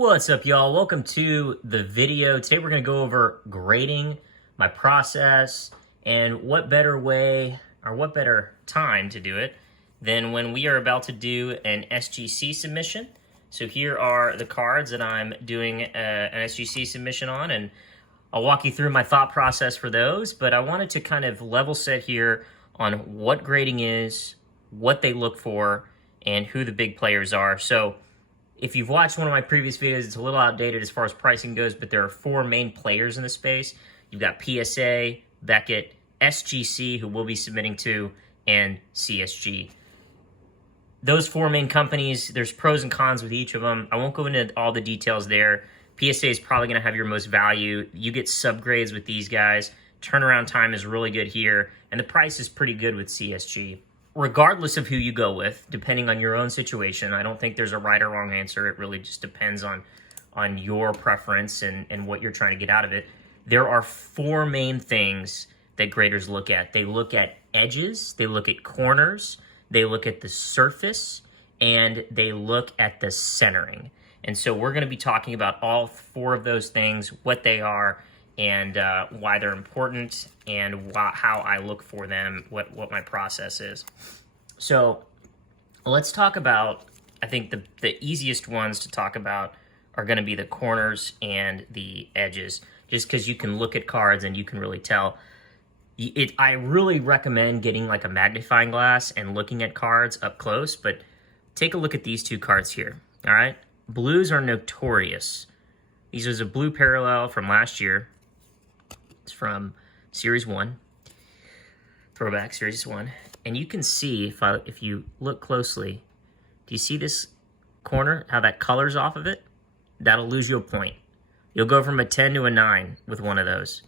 What's up, y'all? Welcome to the video. Today we're going to go over grading, my process, and what better way or what better time to do it than when we are about to do an SGC submission. So here are the cards that I'm doing an SGC submission on, and I'll walk you through my thought process for those, but I wanted to kind of level set here on what grading is, what they look for, and who the big players are. So if you've watched one of my previous videos, it's a little outdated as far as pricing goes, but there are four main players in the space. You've got PSA, Beckett, SGC, who we'll be submitting to, and CSG. Those four main companies, there's pros and cons with each of them. I won't go into all the details there. PSA is probably going to have your most value. You get subgrades with these guys. Turnaround time is really good here, and the price is pretty good with CSG. Regardless of who you go with, depending on your own situation, I don't think there's a right or wrong answer. It really just depends on your preference and what you're trying to get out of it. There are four main things that graders look at. They look at edges, they look at corners, they look at the surface, and they look at the centering. And so we're going to be talking about all four of those things, what they are, and why they're important, and how I look for them, what my process is. So let's talk about, I think the easiest ones to talk about are going to be the corners and the edges, just because you can look at cards and you can really tell. I really recommend getting like a magnifying glass and looking at cards up close, but take a look at these two cards here, all right? Blues are notorious. These was a blue parallel from last year. It's from Series 1, Throwback Series 1. And you can see, if you look closely, do you see this corner, how that colors off of it? That'll lose you a point. You'll go from a 10 to a 9 with one of those.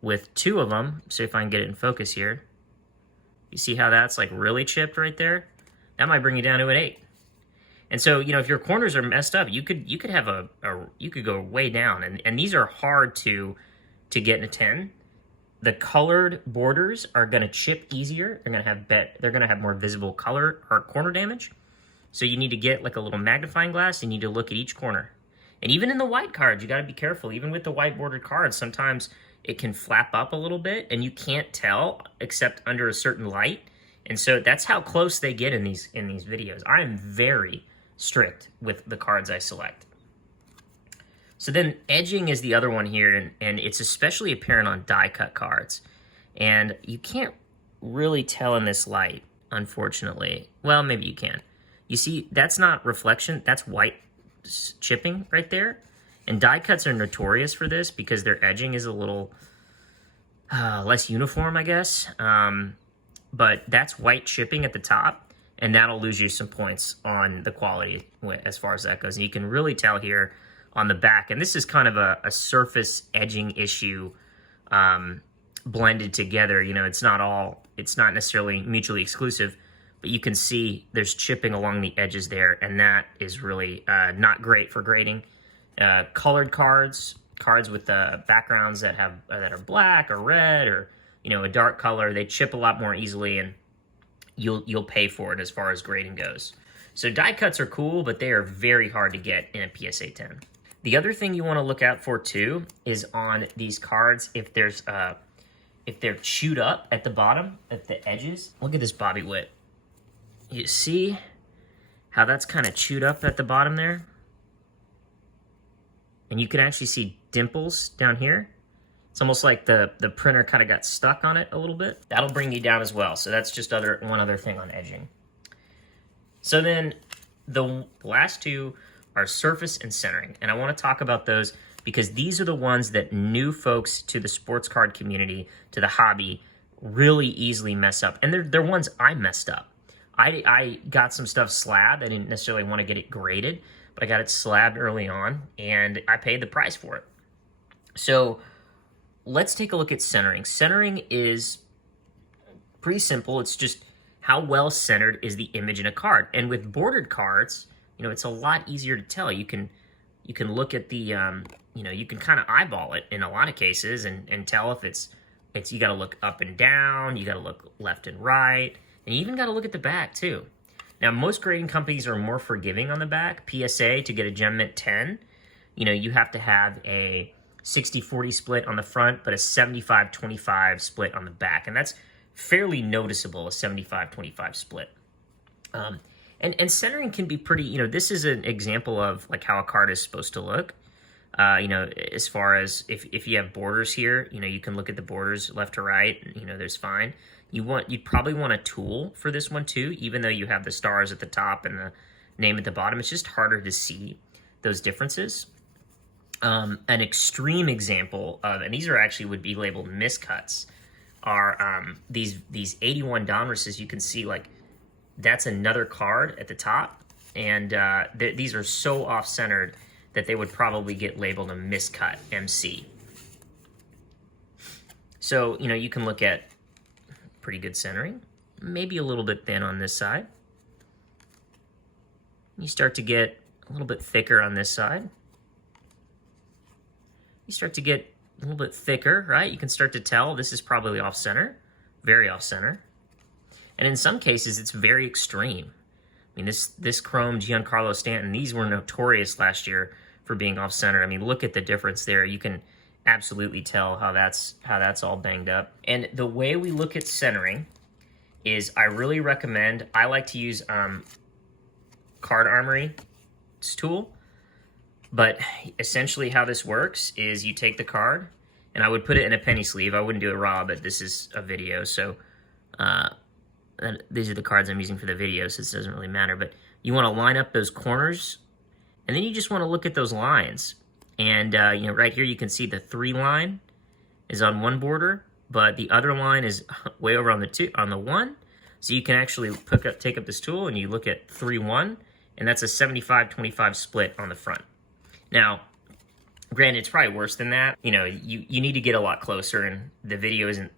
With two of them, see if I can get it in focus here. You see how that's like really chipped right there? That might bring you down to an 8. And so, you know, if your corners are messed up, you could have you could go way down. And these are hard to get in a 10. The colored borders are going to chip easier. They're going to have more visible color or corner damage. So you need to get like a little magnifying glass. You need to look at each corner. And even in the white cards, you got to be careful. Even with the white bordered cards, sometimes it can flap up a little bit and you can't tell except under a certain light. And so that's how close they get in these videos. I am very strict with the cards I select. So then edging is the other one here, and it's especially apparent on die cut cards. And you can't really tell in this light, unfortunately. Well, maybe you can. You see, that's not reflection, that's white chipping right there. And die cuts are notorious for this because their edging is a little less uniform, I guess. But that's white chipping at the top, and that'll lose you some points on the quality as far as that goes. And you can really tell here on the back, and this is kind of a surface edging issue blended together. You know, it's not necessarily mutually exclusive, but you can see there's chipping along the edges there, and that is really not great for grading. Colored cards with backgrounds that are black or red or, you know, a dark color, they chip a lot more easily, and you'll pay for it as far as grading goes. So die cuts are cool, but they are very hard to get in a PSA 10. The other thing you want to look out for too is on these cards, if they're chewed up at the bottom, at the edges. Look at this Bobby Witt. You see how that's kind of chewed up at the bottom there? And you can actually see dimples down here. It's almost like the printer kind of got stuck on it a little bit. That'll bring you down as well. So that's just one other thing on edging. So then the last two are surface and centering. And I want to talk about those because these are the ones that new folks to the sports card community, to the hobby, really easily mess up. And they're ones I messed up. I got some stuff slabbed. I didn't necessarily want to get it graded, but I got it slabbed early on, and I paid the price for it. So let's take a look at centering. Centering is pretty simple. It's just how well centered is the image in a card. And with bordered cards, you know, it's a lot easier to tell. You can look at the, you know, you can kind of eyeball it in a lot of cases and tell if it's you got to look up and down, you got to look left and right, and you even got to look at the back too. Now, most grading companies are more forgiving on the back. PSA, to get a Gem Mint 10, you know, you have to have a 60-40 split on the front, but a 75-25 split on the back. And that's fairly noticeable, a 75-25 split. And centering can be pretty, you know, this is an example of like how a card is supposed to look. You know, as far as if you have borders here, you know, you can look at the borders left to right, you know, there's fine. You'd probably want a tool for this one too, even though you have the stars at the top and the name at the bottom. It's just harder to see those differences. An extreme example of, and these are actually would be labeled miscuts, are these 81 Donruses. You can see like that's another card at the top, and these are so off-centered that they would probably get labeled a miscut, MC. So, you know, you can look at pretty good centering, maybe a little bit thin on this side. You start to get a little bit thicker on this side. You start to get a little bit thicker, right? You can start to tell this is probably off-center, very off-center. And in some cases, it's very extreme. I mean, this chrome Giancarlo Stanton, these were notorious last year for being off-center. I mean, look at the difference there. You can absolutely tell how that's all banged up. And the way we look at centering is I really recommend, I like to use Card Armory tool. But essentially how this works is you take the card, and I would put it in a penny sleeve. I wouldn't do it raw, but this is a video, so these are the cards I'm using for the video, so this doesn't really matter. But you want to line up those corners, and then you just want to look at those lines. And you know, right here you can see the 3 line is on one border, but the other line is way over on the 1. So you can actually take up this tool and you look at 3-1, and that's a 75-25 split on the front. Now, granted, it's probably worse than that. You know, you need to get a lot closer, and the video isn't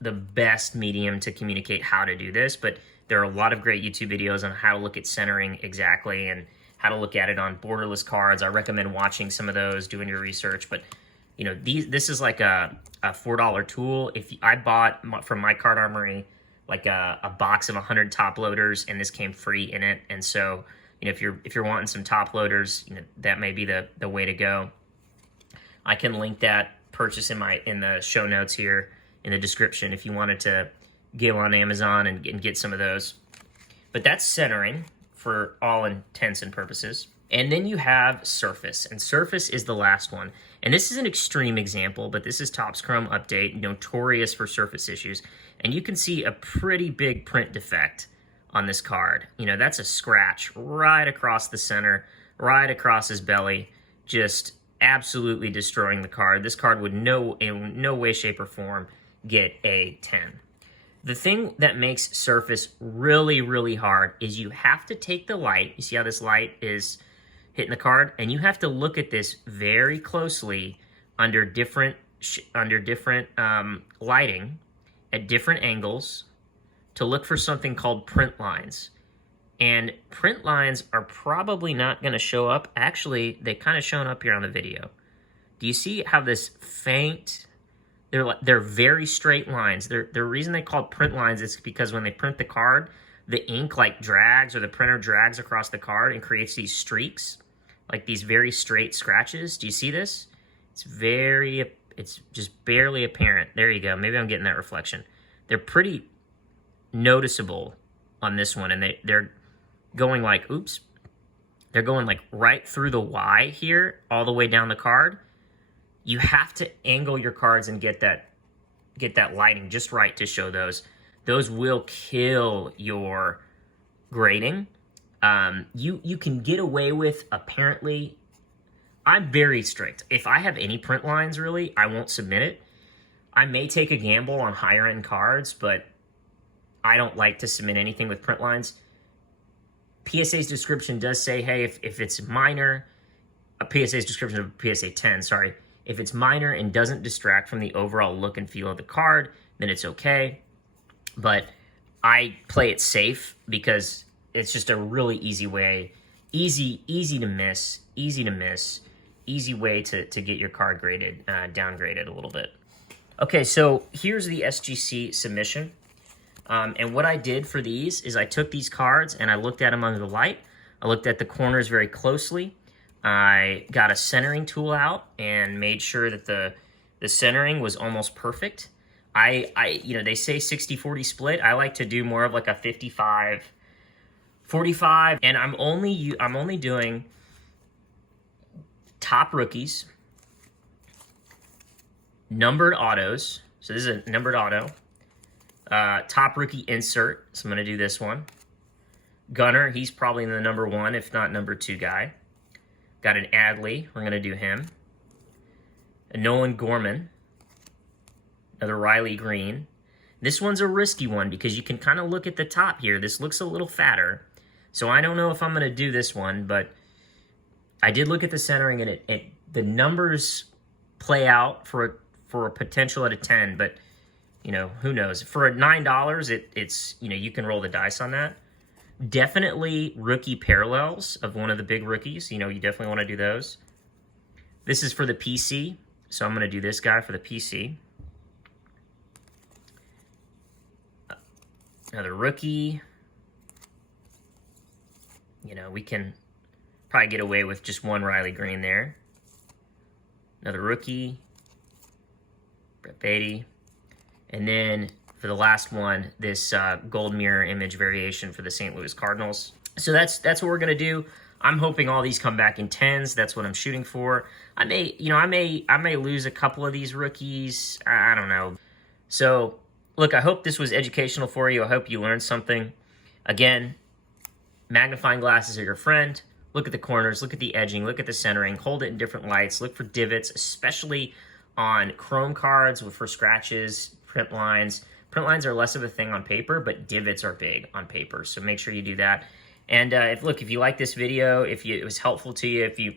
the best medium to communicate how to do this, but there are a lot of great YouTube videos on how to look at centering exactly and how to look at it on borderless cards. I recommend watching some of those, doing your research. But, you know, this is like a $4 tool. If I bought from my Card Armory like a box of 100 top loaders, and this came free in it, and so, you know, if you're wanting some top loaders, you know, that may be the way to go. I can link that purchase in the show notes here in the description if you wanted to get on Amazon and get some of those. But that's centering for all intents and purposes. And then you have surface, and surface is the last one. And this is an extreme example, but this is Topps Chrome Update, notorious for surface issues. And you can see a pretty big print defect on this card. You know, that's a scratch right across the center, right across his belly, just absolutely destroying the card. This card would in no way, shape, or form get a 10. The thing that makes surface really, really hard is you have to take the light. You see how this light is hitting the card? And you have to look at this very closely under different lighting at different angles to look for something called print lines. And print lines are probably not going to show up. Actually, they kind of shown up here on the video. Do you see how this faint? They're very straight lines. The reason they call it print lines is because when they print the card, the ink like drags, or the printer drags across the card and creates these streaks, like these very straight scratches. Do you see this? It's just barely apparent. There you go. Maybe I'm getting that reflection. They're pretty noticeable on this one, and they're going like, oops, they're going like right through the Y here, all the way down the card. You have to angle your cards and get that lighting just right to show those. Those will kill your grading. You can get away with, apparently, I'm very strict. If I have any print lines, really, I won't submit it. I may take a gamble on higher end cards, but I don't like to submit anything with print lines. PSA's description does say, hey, if it's minor, PSA's description of PSA 10, sorry, if it's minor and doesn't distract from the overall look and feel of the card, then it's okay. But I play it safe because it's just a really easy way, easy to miss, easy way to get your card graded, downgraded a little bit. Okay, so here's the SGC submission. And what I did for these is I took these cards and I looked at them under the light. I looked at the corners very closely. I got a centering tool out and made sure that the centering was almost perfect. You know, they say 60-40 split. I like to do more of like a 55-45, and I'm only doing top rookies, numbered autos. So this is a numbered auto. Top rookie insert. So I'm going to do this one. Gunner, he's probably in the number 1, if not number 2 guy. Got an Adley. We're going to do him. A Nolan Gorman. Another Riley Green. This one's a risky one because you can kind of look at the top here. This looks a little fatter. So I don't know if I'm going to do this one, but I did look at the centering and the numbers play out for a potential at a 10, but you know, who knows? For a $9, it's, you know, you can roll the dice on that. Definitely rookie parallels of one of the big rookies. You know, you definitely want to do those. This is for the PC, so I'm going to do this guy for the PC. Another rookie. You know, we can probably get away with just one Riley Green there. Another rookie. Brett Beatty. And then for the last one, this gold mirror image variation for the St. Louis Cardinals. So that's what we're gonna do. I'm hoping all these come back in 10s. That's what I'm shooting for. I may lose a couple of these rookies. I don't know. So look, I hope this was educational for you. I hope you learned something. Again, magnifying glasses are your friend. Look at the corners, look at the edging, look at the centering, hold it in different lights, look for divots, especially on chrome cards for scratches, print lines. Print lines are less of a thing on paper, but divots are big on paper, so make sure you do that. And if you like this video, if it was helpful to you,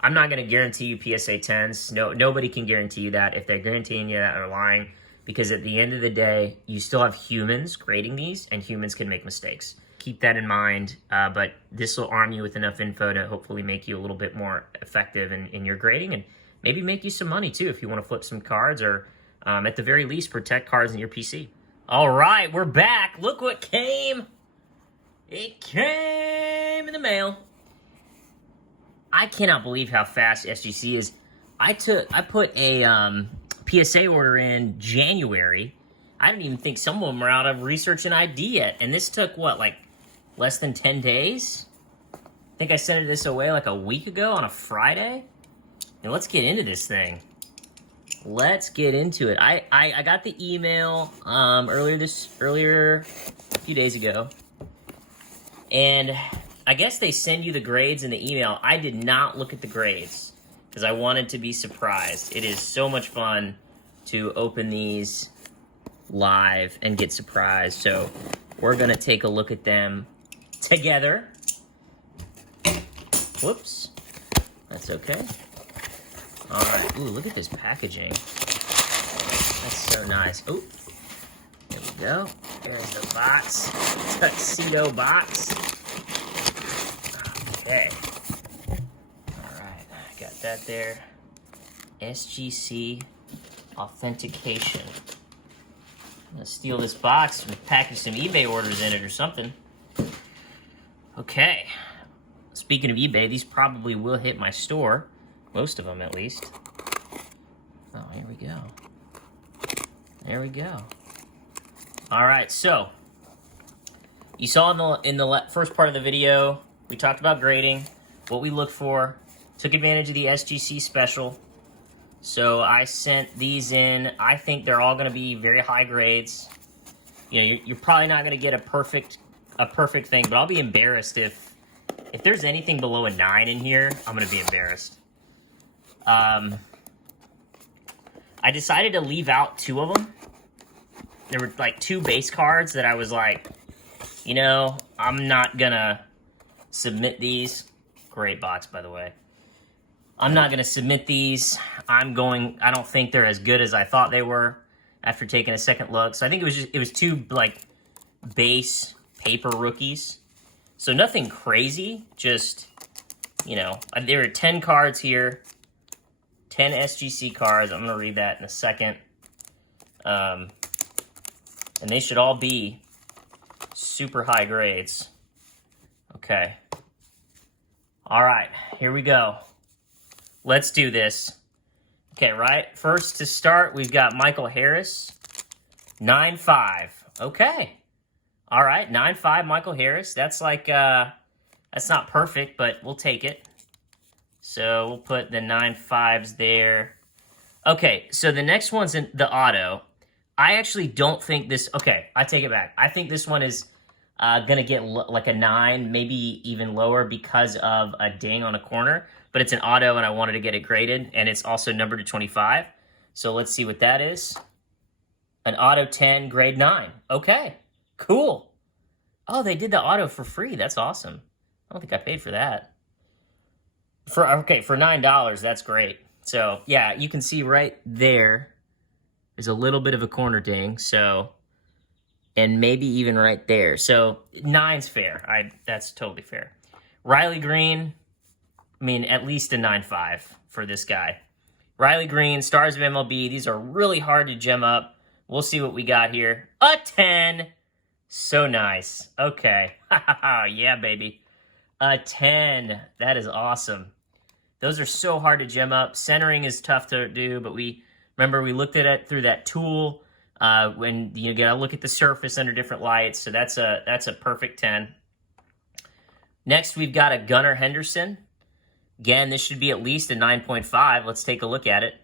I'm not going to guarantee you PSA 10s. Nobody can guarantee you that. If they're guaranteeing you that, they're lying, because at the end of the day, you still have humans grading these, and humans can make mistakes. Keep that in mind, but this will arm you with enough info to hopefully make you a little bit more effective in your grading, and maybe make you some money too if you want to flip some cards, or at the very least, protect cards in your PC. All right, we're back. Look what came. It came in the mail. I cannot believe how fast SGC is. I put a PSA order in January. I didn't even think some of them were out of research and ID yet. And this took, what, like less than 10 days? I think I sent this away like a week ago on a Friday. And let's get into this thing. Let's get into it. I got the email earlier a few days ago. And I guess they send you the grades in the email. I did not look at the grades because I wanted to be surprised. It is so much fun to open these live and get surprised. So we're going to take a look at them together. Whoops. That's okay. All right. Ooh, look at this packaging. That's so nice. Oh, there we go. There's the box. Tuxedo box. Okay. All right. I got that there. SGC authentication. I'm gonna steal this box and package some eBay orders in it or something. Okay. Speaking of eBay, these probably will hit my store. Most of them, at least. Oh, here we go. There we go. All right, so you saw in the first part of the video, we talked about grading, what we look for, took advantage of the SGC special. So I sent these in. I think they're all going to be very high grades. You know, you're probably not going to get a perfect thing, but I'll be embarrassed if there's anything below a 9 in here. I'm going to be embarrassed. I decided to leave out 2 of them. There were like 2 base cards that I was like, you know, I'm not gonna submit these. Great box, by the way. I'm not gonna submit these. I don't think they're as good as I thought they were after taking a second look. So I think it was 2 like base paper rookies. So nothing crazy, just, you know, there are 10 cards here. 10 SGC cards. I'm going to read that in a second. And they should all be super high grades. Okay. All right, here we go. Let's do this. Okay, right. First to start, we've got Michael Harris, 9.5. Okay. All right, 9.5 Michael Harris. That's like, that's not perfect, but we'll take it. So we'll put the 9.5s there. Okay, so the next one's in the auto. I actually don't think this, okay, I take it back. I think this one is gonna get like a 9, maybe even lower because of a ding on a corner, but it's an auto and I wanted to get it graded, and it's also numbered to 25. So let's see what that is. An auto 10, grade 9. Okay, cool. Oh, they did the auto for free. That's awesome. I don't think I paid for that. Okay, for $9, that's great. So yeah, you can see right there, there's a little bit of a corner ding, so, and maybe even right there. So 9's fair. That's totally fair. Riley Green, I mean, at least a 9.5 for this guy. Riley Green, Stars of MLB. These are really hard to gem up. We'll see what we got here. A 10. So nice. Okay. Yeah, baby. A 10. That is awesome. Those are so hard to gem up. Centering is tough to do, but remember we looked at it through that tool. When you gotta look at the surface under different lights. So that's a perfect 10. Next, we've got a Gunnar Henderson. Again, this should be at least a 9.5. Let's take a look at it.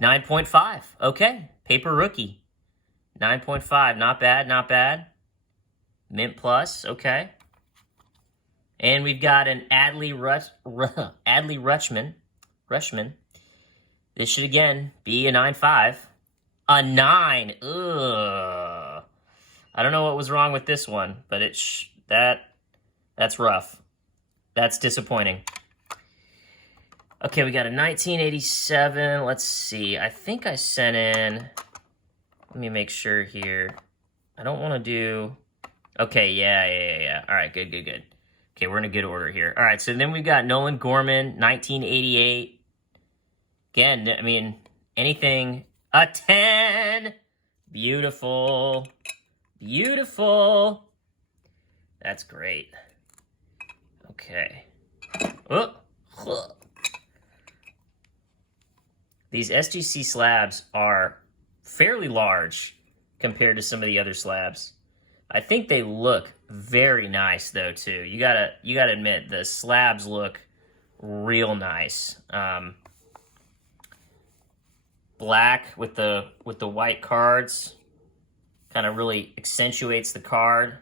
9.5. Okay, paper rookie. 9.5. Not bad, not bad. Mint plus. Okay. And we've got an Adley Rutschman. This should, again, be a 9.5. A 9. Ugh. I don't know what was wrong with this one, but that's rough. That's disappointing. Okay, we got a 1987. Let's see. I think I sent in... Let me make sure here. I don't want to do... Okay, yeah. All right, good. Okay, we're in a good order here. All right, so then we've got Nolan Gorman, 1988. Again, I mean, anything... A 10! Beautiful. That's great. Okay. Oh. These SGC slabs are fairly large compared to some of the other slabs. I think they look very nice though too. You gotta admit the slabs look real nice. Black with the white cards kind of really accentuates the card.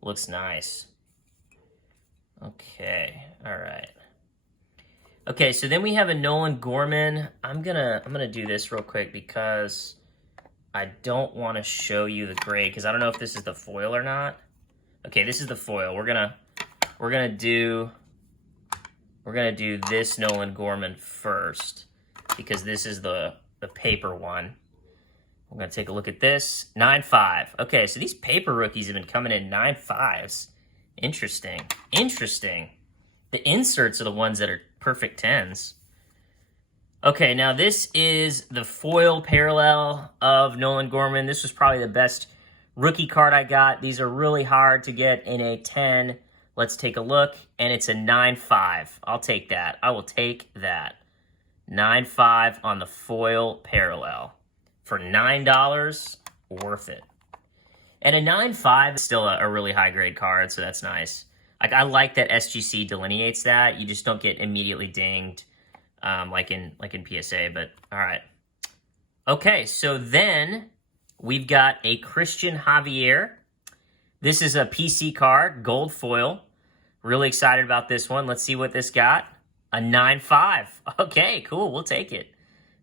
Looks nice. Okay, all right. Okay, so then we have a Nolan Gorman. I'm gonna do this real quick because I don't want to show you the grade because I don't know if this is the foil or not. Okay, this is the foil. We're gonna do this Nolan Gorman first because this is the paper one. We're gonna take a look at this. 9.5. Okay, so these paper rookies have been coming in 9.5s. Interesting. The inserts are the ones that are perfect 10s. Okay, now this is the foil parallel of Nolan Gorman. This was probably the best rookie card I got. These are really hard to get in a 10. Let's take a look, and it's a 9.5. I'll take that. I will take that. 9.5 on the foil parallel. For $9, worth it. And a 9.5 is still a really high-grade card, so that's nice. Like, I like that SGC delineates that. You just don't get immediately dinged like in PSA, but all right. Okay, so then we've got a Christian Javier. This is a PC card, gold foil. Really excited about this one. Let's see what this got. A 9.5. Okay, cool. We'll take it.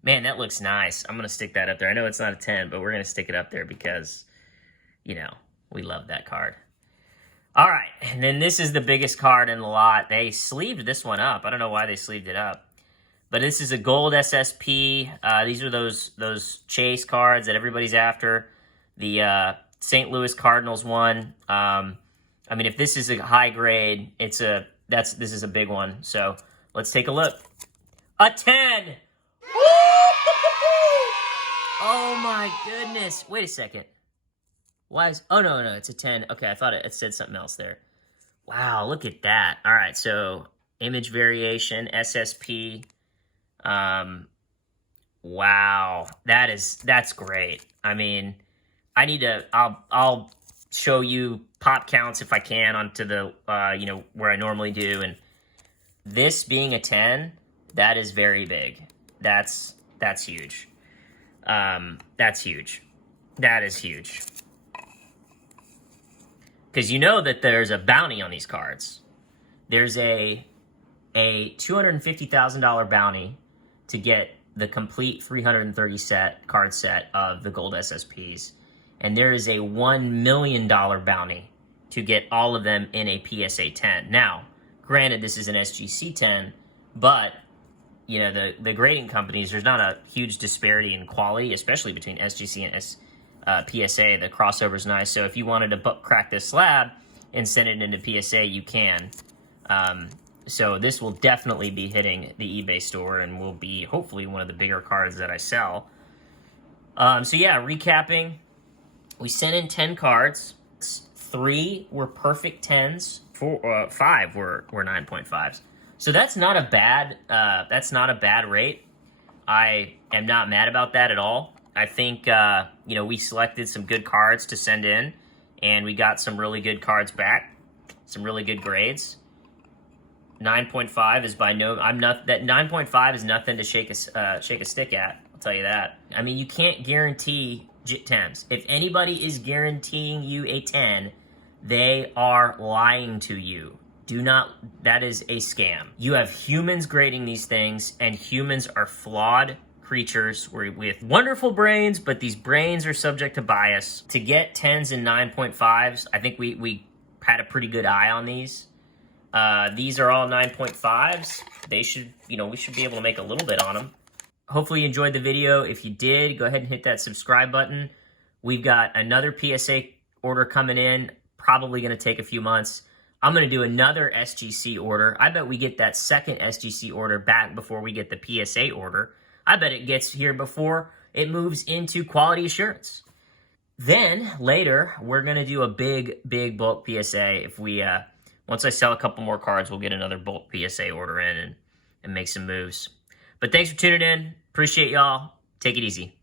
Man, that looks nice. I'm going to stick that up there. I know it's not a 10, but we're going to stick it up there because, you know, we love that card. All right, and then this is the biggest card in the lot. They sleeved this one up. I don't know why they sleeved it up. But this is a gold SSP. These are those chase cards that everybody's after. The St. Louis Cardinals one. I mean, if this is a high grade, this is a big one. So let's take a look. A 10! Oh my goodness. Wait a second. Why is, oh no, it's a 10. Okay, I thought it said something else there. Wow, look at that. All right, so image variation, SSP. Wow, that's great. I mean, I'll show you pop counts if I can onto the, where I normally do. And this being a 10, that is very big. That's huge. That's huge. That is huge. Because you know that there's a bounty on these cards. There's a $250,000 bounty to get the complete 330 card set of the gold SSPs. And there is a $1 million bounty to get all of them in a PSA 10. Now, granted, this is an SGC 10, but you know, the grading companies, there's not a huge disparity in quality, especially between SGC and PSA. The crossover is nice. So if you wanted to crack this slab and send it into PSA, you can. So this will definitely be hitting the eBay store and will be hopefully one of the bigger cards that I sell. So yeah, recapping. We sent in 10 cards. 3 were perfect 10s. 5 were 9.5s. So that's not a bad rate. I am not mad about that at all. I think we selected some good cards to send in, and we got some really good cards back, some really good grades. 9.5 is by no. That 9.5 is nothing to shake a stick at. I'll tell you that. I mean, you can't guarantee 10s. If anybody is guaranteeing you a 10, they are lying to you. Do not. That is a scam. You have humans grading these things, and humans are flawed creatures with wonderful brains, but these brains are subject to bias. To get 10s and 9.5s, I think we had a pretty good eye on these. These are all 9.5s. They should, we should be able to make a little bit on them. Hopefully you enjoyed the video. If you did, go ahead and hit that subscribe button. We've got another PSA order coming in, probably going to take a few months. I'm going to do another SGC order. I bet we get that second SGC order back before we get the PSA order. I bet it gets here before it moves into quality assurance. Then, later, we're going to do a big bulk PSA. If we, once I sell a couple more cards, we'll get another bulk PSA order in and make some moves. But thanks for tuning in. Appreciate y'all. Take it easy.